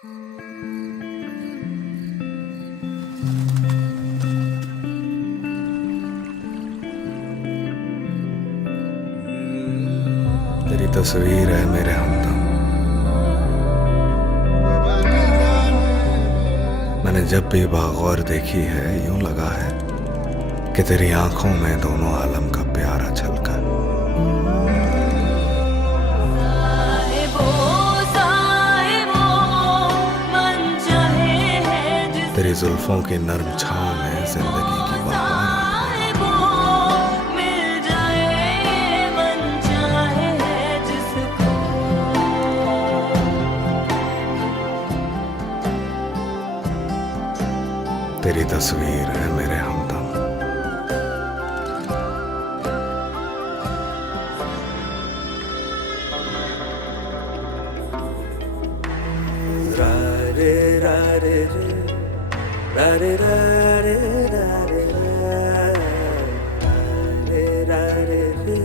तेरी तस्वीर है मेरे हमदम। मैंने जब भी बागौर देखी है, यूं लगा है कि तेरी आंखों में दोनों आलम का प्यारा छलका है। तेरी जुल्फों की नर्म छांव में जिंदगी की बहार है। तेरी तस्वीर है मेरे हमदम। रे रा रे रे रा रे रा रे रा रे रा रे रे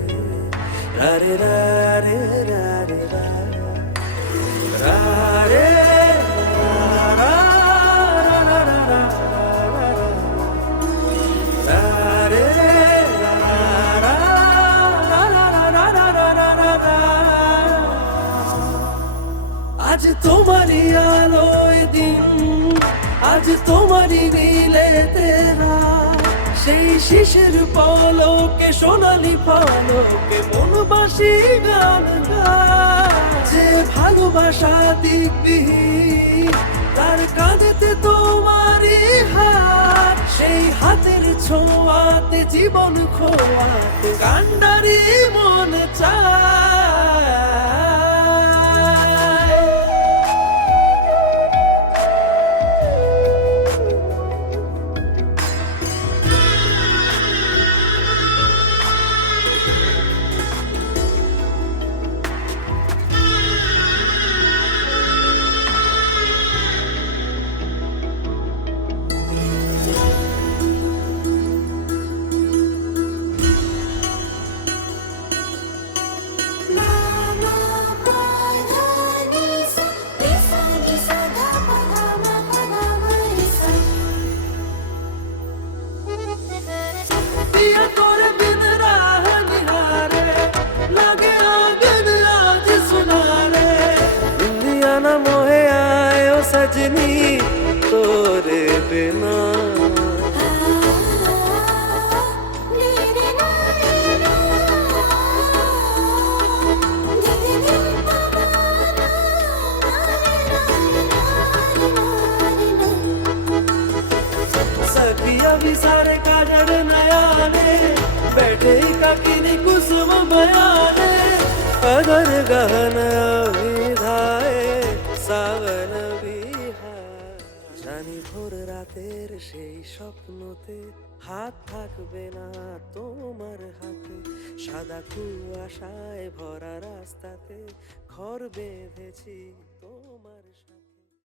रा रे रा रे रा रे रा रे আজ তোমারই আলোয় দিন, আজ তোমারই নীলে তেরা, সেই শিশির পলকে সোনালি পলকে মনবাসী গান গায়। যে ভালোবাসা দিকবিহীন, তার কাঁধেতে তোমারই হাত, সেই হাতের ছোঁয়াতে জীবন খোয়াতে কান্ডারি মন চায়। मोहे आयो सजनी तोरे बिना, सखिया भी सारे काजर नयाने, बैठे ही काकी कुसुम बयाने, अगर गहना विधाए सावन বিহার। জানি ভোর রাতের সেই স্বপ্নতে হাত থাকবে না তোমার হাতে, সাদা কুয়াশায় ভরা রাস্তাতে ঘর বেঁধেছি।